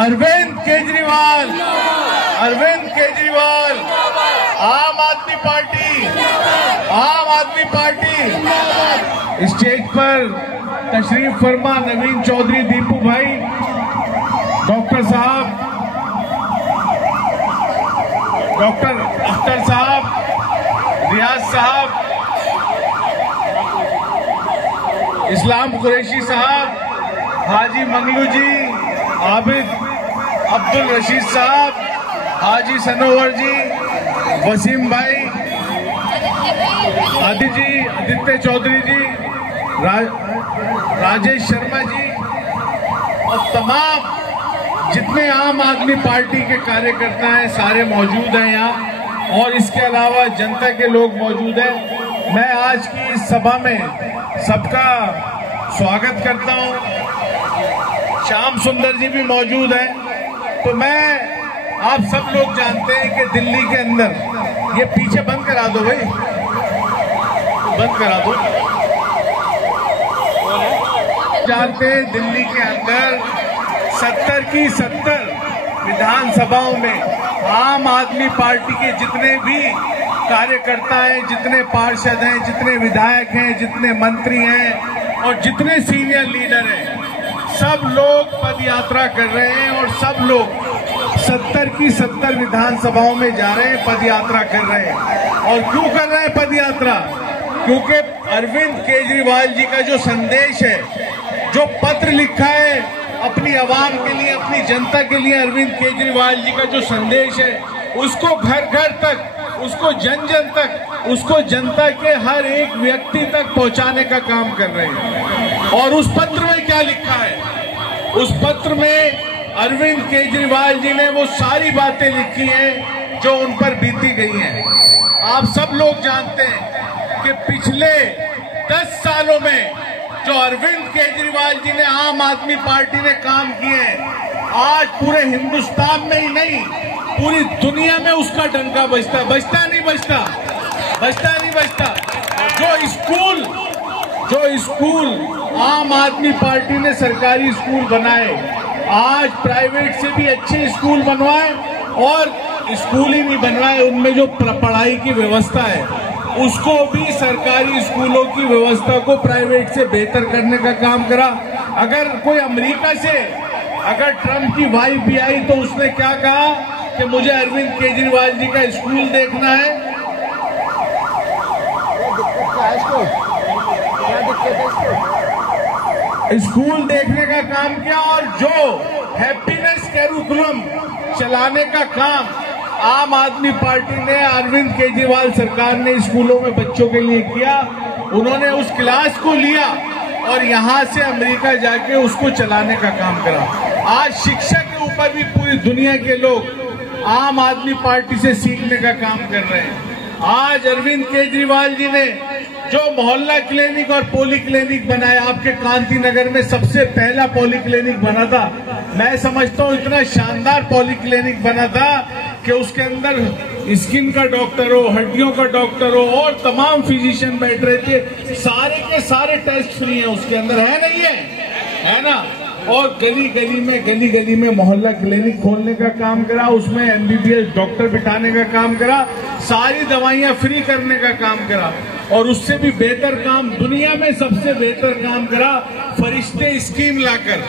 अरविंद केजरीवाल, अरविंद केजरीवाल, आम आदमी पार्टी, आम आदमी पार्टी। स्टेज पर तशरीफ फरमा नवीन चौधरी, दीपू भाई, डॉक्टर साहब, डॉक्टर अख्तर साहब, रियाज साहब, इस्लाम कुरैशी साहब, हाजी मंगलू जी, आबिद अब्दुल रशीद साहब, हाजी सनोवर जी, वसीम भाई, आदित्य चौधरी जी, राजेश शर्मा जी और तमाम जितने आम आदमी पार्टी के कार्यकर्ता हैं सारे मौजूद हैं यहाँ, और इसके अलावा जनता के लोग मौजूद हैं। मैं आज की इस सभा में सबका स्वागत करता हूँ। श्याम सुंदर जी भी मौजूद हैं। तो मैं, आप सब लोग जानते हैं कि दिल्ली के अंदर, ये पीछे बंद करा दो भाई, बंद करा दो। जानते हैं दिल्ली के अंदर 70 की 70 विधानसभाओं में आम आदमी पार्टी के जितने भी कार्यकर्ता हैं, जितने पार्षद हैं, जितने विधायक हैं, जितने मंत्री हैं और जितने सीनियर लीडर हैं, सब लोग पद यात्रा कर रहे हैं और सब लोग 70 की 70 विधानसभाओं में जा रहे हैं, पद यात्रा कर रहे हैं। और क्यों कर रहे हैं पद यात्रा? क्योंकि अरविंद केजरीवाल जी का जो संदेश है, जो पत्र लिखा है अपनी आवाम के लिए, अपनी जनता के लिए, अरविंद केजरीवाल जी का जो संदेश है, उसको घर घर तक, उसको जन जन तक, उसको जनता के हर एक व्यक्ति तक पहुंचाने का काम कर रहे हैं। और उस पत्र में क्या लिखा है? उस पत्र में अरविंद केजरीवाल जी ने वो सारी बातें लिखी हैं जो उन पर बीती गई हैं। आप सब लोग जानते हैं कि पिछले 10 सालों में जो अरविंद केजरीवाल जी ने, आम आदमी पार्टी ने काम किए, आज पूरे हिंदुस्तान में ही नहीं पूरी दुनिया में उसका डंका बजता, बजता नहीं बजता, बजता नहीं बजता। जो स्कूल आम आदमी पार्टी ने सरकारी स्कूल बनाए, आज प्राइवेट से भी अच्छे स्कूल बनवाए, और स्कूल ही नहीं बनवाए, उनमें जो पढ़ाई की व्यवस्था है उसको भी, सरकारी स्कूलों की व्यवस्था को प्राइवेट से बेहतर करने का काम करा। अगर कोई अमेरिका से अगर ट्रंप की वाइफ भी आई तो उसने क्या कहा कि मुझे अरविंद केजरीवाल जी का स्कूल देखना है। स्कूल देखने का काम किया, और जो हैप्पीनेस कैरिकुलम चलाने का काम आम आदमी पार्टी ने, अरविंद केजरीवाल सरकार ने स्कूलों में बच्चों के लिए किया। उन्होंने उस क्लास को लिया और यहां से अमेरिका जाके उसको चलाने का काम करा। आज शिक्षा के ऊपर भी पूरी दुनिया के लोग आम आदमी पार्टी से सीखने का काम कर रहे हैं। आज अरविंद केजरीवाल जी ने जो मोहल्ला क्लिनिक और पॉली क्लिनिक बनाया, आपके क्रांति नगर में सबसे पहला पॉली क्लिनिक बना था। मैं समझता हूँ इतना शानदार पॉली क्लिनिक बना था कि उसके अंदर स्किन का डॉक्टर हो, हड्डियों का डॉक्टर हो और तमाम फिजिशियन बैठ रहे थे। सारे के सारे टेस्ट फ्री हैं उसके अंदर, है नहीं है ना? और गली गली में मोहल्ला क्लिनिक खोलने का काम करा, उसमें MBBS डॉक्टर बिठाने का काम करा, सारी दवाइयां फ्री करने का काम करा। और उससे भी बेहतर काम, दुनिया में सबसे बेहतर काम करा, फरिश्ते स्कीम लाकर।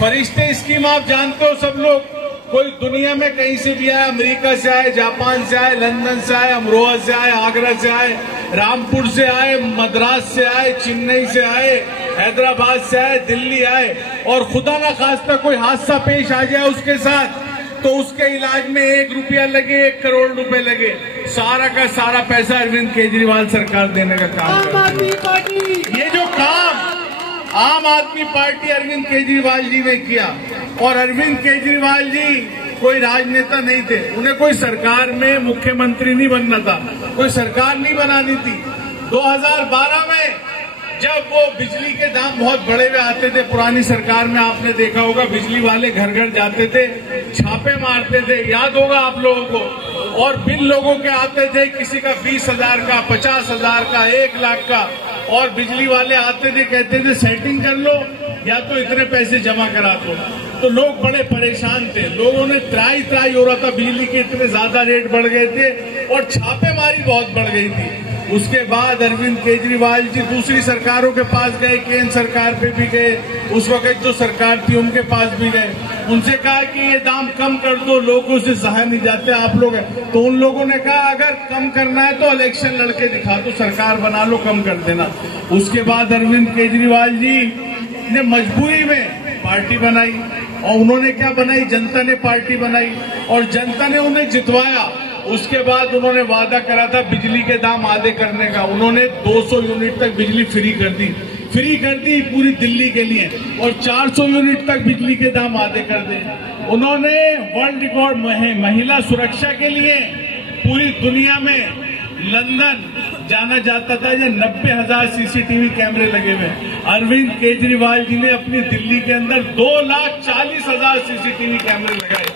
फरिश्ते स्कीम आप जानते हो सब लोग, कोई दुनिया में कहीं से भी आए, अमेरिका से आए, जापान से आए, लंदन से आए, अमरोहा से आए, आगरा से आए, रामपुर से आए, मद्रास से आए, चेन्नई से आए, हैदराबाद से आए, दिल्ली आए, और खुदा ना खास्ता कोई हादसा पेश आ जाए उसके साथ, तो उसके इलाज में 1 रुपया लगे, 1 करोड़ रुपए लगे, सारा का सारा पैसा अरविंद केजरीवाल सरकार देने का काम करती है। ये जो काम आम आदमी पार्टी अरविंद केजरीवाल जी ने किया, और अरविंद केजरीवाल जी कोई राजनेता नहीं थे, उन्हें कोई सरकार में मुख्यमंत्री नहीं बनना था, कोई सरकार नहीं बनानी थी। 2012 में जब वो बिजली के दाम बहुत बढ़े हुए आते थे, पुरानी सरकार में आपने देखा होगा बिजली वाले घर घर जाते थे, छापे मारते थे, याद होगा आप लोगों को, और बिल लोगों के आते थे, किसी का 20,000 का, 50,000 का, 1 लाख का, और बिजली वाले आते थे, कहते थे सेटिंग कर लो या तो इतने पैसे जमा करा दो। तो लोग बड़े परेशान थे। लोगों ने त्राही हो रहा था, बिजली के इतने ज्यादा रेट बढ़ गए थे और छापेमारी बहुत बढ़ गई थी। उसके बाद अरविंद केजरीवाल जी दूसरी सरकारों के पास गए, केंद्र सरकार पे भी गए, उस वक्त जो सरकार थी उनके पास भी गए, उनसे कहा कि ये दाम कम कर दो, लोगों से सहा नहीं जाते आप लोग। तो उन लोगों ने कहा अगर कम करना है तो इलेक्शन लड़के दिखा दो, सरकार बना लो, कम कर देना। उसके बाद अरविंद केजरीवाल जी ने मजबूरी में पार्टी बनाई और उन्होंने क्या बनाई, जनता ने पार्टी बनाई और जनता ने उन्हें जितवाया। उसके बाद उन्होंने वादा करा था बिजली के दाम आधे करने का, उन्होंने 200 यूनिट तक बिजली फ्री कर दी पूरी दिल्ली के लिए और 400 यूनिट तक बिजली के दाम आधे कर दे। उन्होंने वर्ल्ड रिकॉर्ड महिला सुरक्षा के लिए पूरी दुनिया में लंदन जाना जाता था, जहाँ 90,000 सीसीटीवी कैमरे लगे हुए। अरविंद केजरीवाल जी ने अपनी दिल्ली के अंदर 2,40,000 सीसीटीवी कैमरे लगाए,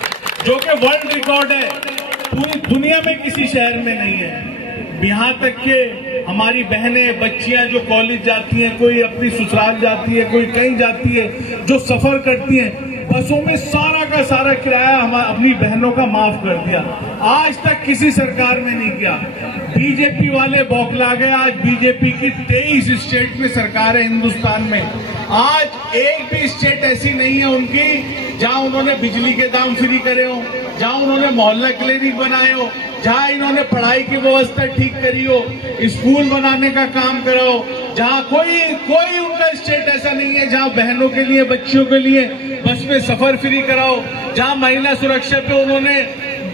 जो कि वर्ल्ड रिकॉर्ड है, पूरी दुनिया में किसी शहर में नहीं है। यहाँ तक के हमारी बहनें बच्चियां जो कॉलेज जाती हैं, कोई अपनी ससुराल जाती है, कोई कहीं जाती है, जो सफर करती हैं, बसों में सारा का सारा किराया हम अपनी बहनों का माफ कर दिया। आज तक किसी सरकार में नहीं किया। बीजेपी वाले बौखला गए। आज बीजेपी की 23 स्टेट में सरकार है हिंदुस्तान में। आज एक भी स्टेट ऐसी नहीं है उनकी जहां उन्होंने बिजली के दाम फ्री करे हो, जहां उन्होंने मोहल्ला क्लिनिक बनाए हो, जहां इन्होंने पढ़ाई की व्यवस्था ठीक करी हो, स्कूल बनाने का काम करा हो, जहां कोई उनका स्टेट ऐसा नहीं है जहां बहनों के लिए, बच्चियों के लिए बस में सफर फ्री कराओ, जहां महिला सुरक्षा पे उन्होंने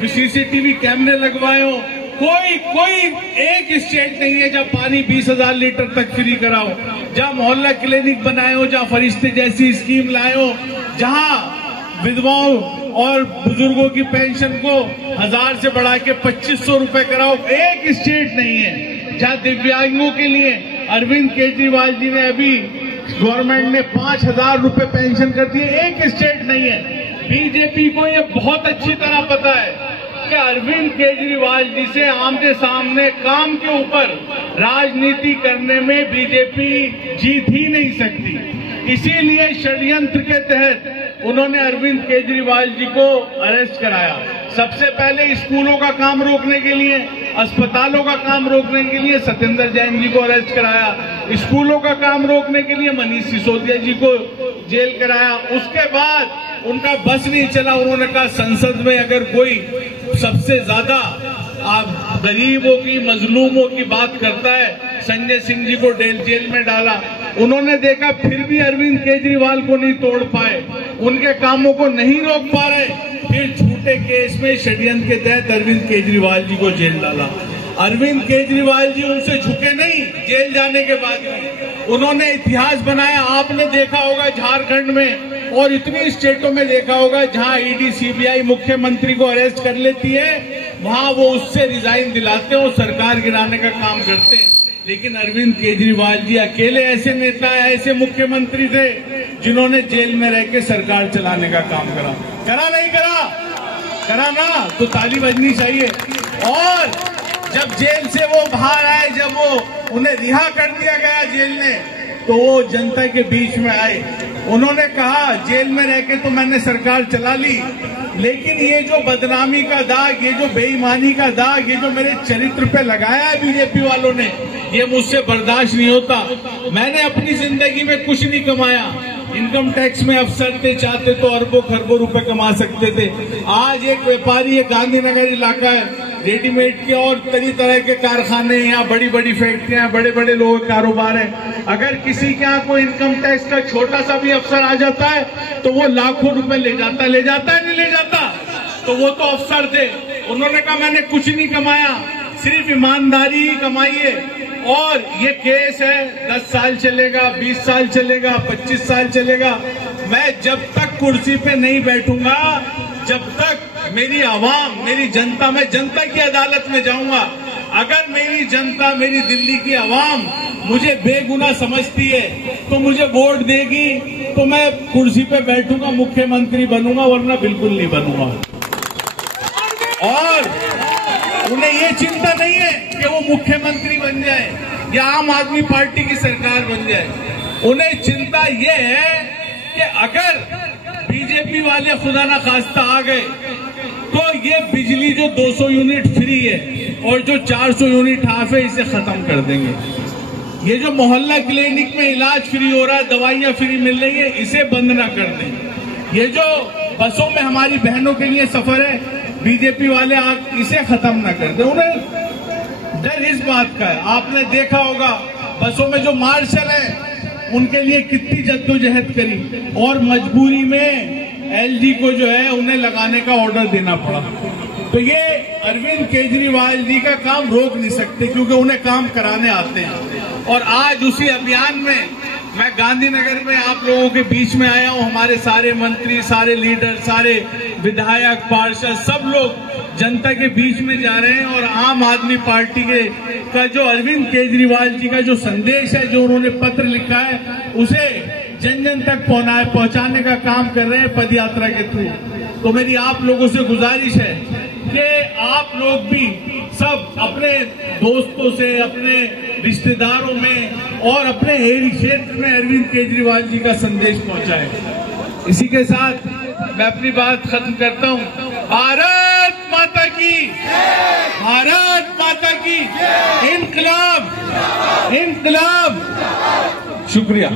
सीसीटीवी कैमरे लगवाए हो। कोई एक स्टेट नहीं है जहां पानी 20,000 लीटर तक फ्री कराओ, जहां मोहल्ला क्लिनिक बनाए हो, जहां फरिश्ते जैसी स्कीम लाए हो, जहां विधवाओं और बुजुर्गों की पेंशन को 1000 से बढ़ा के 2500 रुपए कराओ। एक स्टेट नहीं है जहां दिव्यांगों के लिए अरविंद केजरीवाल जी ने अभी गवर्नमेंट ने 5,000 रुपए पेंशन कर दी। एक स्टेट नहीं है। बीजेपी को यह बहुत अच्छी तरह पता है कि अरविंद केजरीवाल जी से आमने सामने काम के ऊपर राजनीति करने में बीजेपी जीत ही नहीं सकती। इसीलिए षड्यंत्र के तहत उन्होंने अरविंद केजरीवाल जी को अरेस्ट कराया। सबसे पहले स्कूलों का काम रोकने के लिए, अस्पतालों का काम रोकने के लिए सत्येंद्र जैन जी को अरेस्ट कराया। स्कूलों का काम रोकने के लिए मनीष सिसोदिया जी को जेल कराया। उसके बाद उनका बस नहीं चला। उन्होंने कहा संसद में अगर कोई सबसे ज्यादा आप गरीबों की, मजलूमों की बात करता है, संजय सिंह जी को जेल में डाला। उन्होंने देखा फिर भी अरविंद केजरीवाल को नहीं तोड़ पाए, उनके कामों को नहीं रोक पा रहे, फिर झूठे केस में षड्यंत्र के तहत अरविंद केजरीवाल जी को जेल डाला। अरविंद केजरीवाल जी उनसे झुके नहीं। जेल जाने के बाद भी उन्होंने इतिहास बनाया। आपने देखा होगा झारखंड में और इतनी स्टेटों में देखा होगा जहां ईडी सीबीआई मुख्यमंत्री को अरेस्ट कर लेती है, वहां वो उससे रिजाइन दिलाते हैं और सरकार गिराने का काम करते हैं। लेकिन अरविंद केजरीवाल जी अकेले ऐसे नेता, ऐसे मुख्यमंत्री थे जिन्होंने जेल में रह के सरकार चलाने का काम करा। नहीं करा ना, तो ताली बजनी चाहिए। और जब जेल से वो बाहर आए, जब वो उन्हें रिहा कर दिया गया जेल ने, तो वो जनता के बीच में आए। उन्होंने कहा जेल में रह के तो मैंने सरकार चला ली, लेकिन ये जो बदनामी का दाग, ये जो बेईमानी का दाग, ये जो मेरे चरित्र पे लगाया है बीजेपी वालों ने, ये मुझसे बर्दाश्त नहीं होता। मैंने अपनी जिंदगी में कुछ नहीं कमाया। इनकम टैक्स में अफसर थे, चाहते तो अरबों खरबों रुपए कमा सकते थे। आज एक व्यापारी, एक गांधीनगर इलाका है, रेडीमेड के और कई तरह के कारखाने, यहाँ बड़ी बड़ी फैक्ट्रियां, बड़े बड़े लोगों के कारोबार है। अगर किसी के यहाँ कोई इनकम टैक्स का छोटा सा भी अफसर आ जाता है तो वो लाखों रुपए ले जाता है नहीं ले जाता। तो वो तो अफसर थे। उन्होंने कहा मैंने कुछ नहीं कमाया, सिर्फ ईमानदारी ही कमाई है। और ये केस है 10 साल चलेगा, 20 साल चलेगा, 25 साल चलेगा। मैं जब तक कुर्सी पे नहीं बैठूंगा, जब तक मेरी आवाम, मेरी जनता, मैं जनता की अदालत में जाऊंगा। अगर मेरी जनता, मेरी दिल्ली की आवाम मुझे बेगुनाह समझती है तो मुझे वोट देगी तो मैं कुर्सी पे बैठूंगा, मुख्यमंत्री बनूंगा, वरना बिल्कुल नहीं बनूंगा। और उन्हें ये चिंता नहीं है कि वो मुख्यमंत्री बन जाए या आम आदमी पार्टी की सरकार बन जाए। उन्हें चिंता ये है कि अगर बीजेपी बीजेपी वाले खुदा ना खास्ता आ गए तो ये बिजली जो 200 यूनिट फ्री है और जो 400 यूनिट हाफ है इसे खत्म कर देंगे। ये जो मोहल्ला क्लिनिक में इलाज फ्री हो रहा है, दवाइयां फ्री मिल रही है, इसे बंद ना कर दें। ये जो बसों में हमारी बहनों के लिए सफर है, बीजेपी वाले इसे खत्म ना कर दें। उन्हें डर इस बात का है, आपने देखा होगा बसों में जो मार्शल है उनके लिए कितनी जद्दोजहद करी और मजबूरी में एलजी को जो है उन्हें लगाने का ऑर्डर देना पड़ा। तो ये अरविंद केजरीवाल जी का काम रोक नहीं सकते क्योंकि उन्हें काम कराने आते हैं। और आज उसी अभियान में मैं गांधीनगर में आप लोगों के बीच में आया हूं। हमारे सारे मंत्री, सारे लीडर, सारे विधायक, पार्षद, सब लोग जनता के बीच में जा रहे हैं और आम आदमी पार्टी का जो अरविंद केजरीवाल जी का जो संदेश है, जो उन्होंने पत्र लिखा है, उसे जन जन तक पहुंचाने का काम कर रहे हैं पद यात्रा के थ्रू। तो मेरी आप लोगों से गुजारिश है कि आप लोग भी सब अपने दोस्तों से, अपने रिश्तेदारों में और अपने एरिया क्षेत्र में अरविंद केजरीवाल जी का संदेश पहुंचाएं। इसी के साथ मैं अपनी बात खत्म करता हूं। भारत माता की, भारत माता की, इनकलाब, इनकलाब। शुक्रिया।